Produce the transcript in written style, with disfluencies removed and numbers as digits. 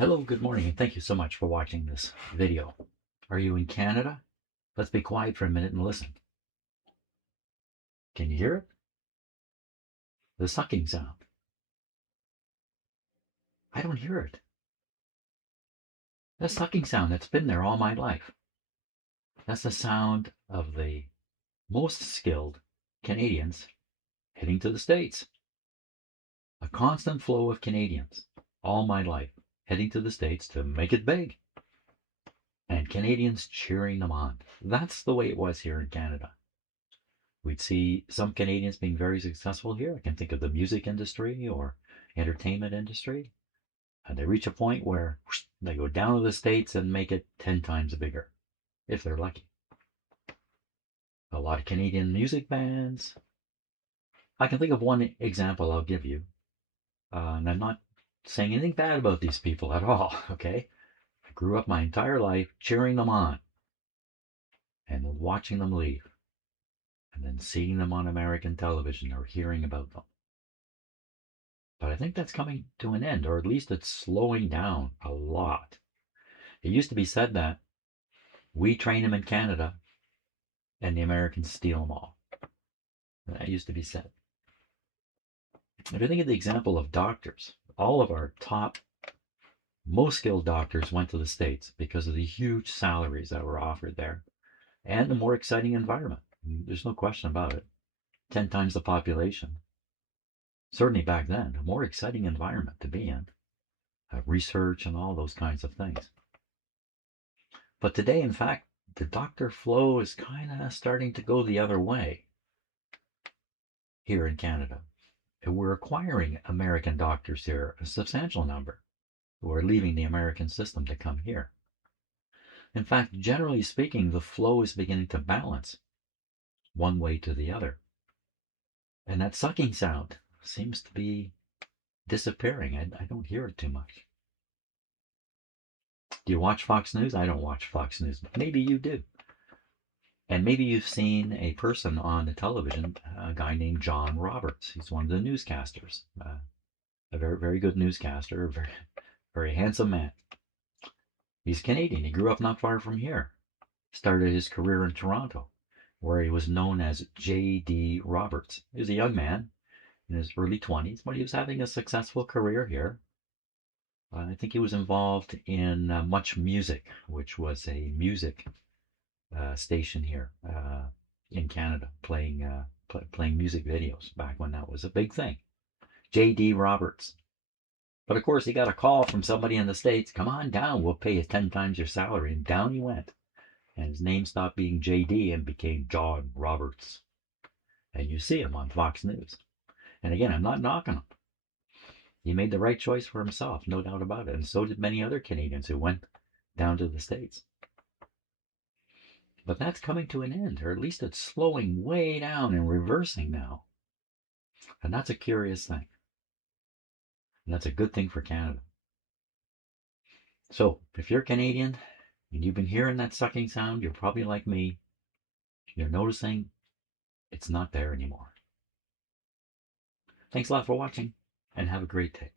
Hello, good morning, and thank you so much for watching this video. Are you in Canada? Let's be quiet for a minute and listen. Can you hear it? The sucking sound. I don't hear it. The sucking sound that's been there all my life. That's the sound of the most skilled Canadians heading to the States. A constant flow of Canadians all my life heading to the States to make it big. And Canadians cheering them on. That's the way it was here in Canada. We'd see some Canadians being very successful here. I can think of the music industry or entertainment industry. And they reach a point where whoosh, they go down to the States and make it 10 times bigger, if they're lucky. A lot of Canadian music bands. I can think of one example I'll give you. And I'm not saying anything bad about these people at all, okay? I grew up my entire life cheering them on and watching them leave and then seeing them on American television or hearing about them. But I think that's coming to an end, or at least it's slowing down a lot. It used to be said that we train them in Canada and the Americans steal them all. That used to be said. If you think of the example of doctors, all of our top, most skilled doctors went to the States because of the huge salaries that were offered there and the more exciting environment. There's no question about it. 10 times the population. Certainly back then, a more exciting environment to be in. Research and all those kinds of things. But today, in fact, the doctor flow is kind of starting to go the other way here in Canada. We're acquiring American doctors here, a substantial number, who are leaving the American system to come here. In fact, generally speaking, the flow is beginning to balance one way to the other. And that sucking sound seems to be disappearing. I don't hear it too much. Do you watch Fox News? I don't watch Fox News, but maybe you do. And maybe you've seen a person on the television, a guy named John Roberts. He's one of the newscasters, a very, very good newscaster, a very, very handsome man. He's Canadian. He grew up not far from here. Started his career in Toronto, where he was known as J.D. Roberts. He was a young man in his early 20s, but he was having a successful career here. I think he was involved in Much Music, which was a music station here in Canada, playing music videos back when that was a big thing. J.D. Roberts. But of course, he got a call from somebody in the States. Come on down, we'll pay you 10 times your salary. And down he went. And his name stopped being J.D. and became John Roberts. And you see him on Fox News. And again, I'm not knocking him. He made the right choice for himself, no doubt about it. And so did many other Canadians who went down to the States. But that's coming to an end, or at least it's slowing way down and reversing now. And that's a curious thing. And that's a good thing for Canada. So if you're Canadian and you've been hearing that sucking sound, you're probably like me. You're noticing it's not there anymore. Thanks a lot for watching and have a great day.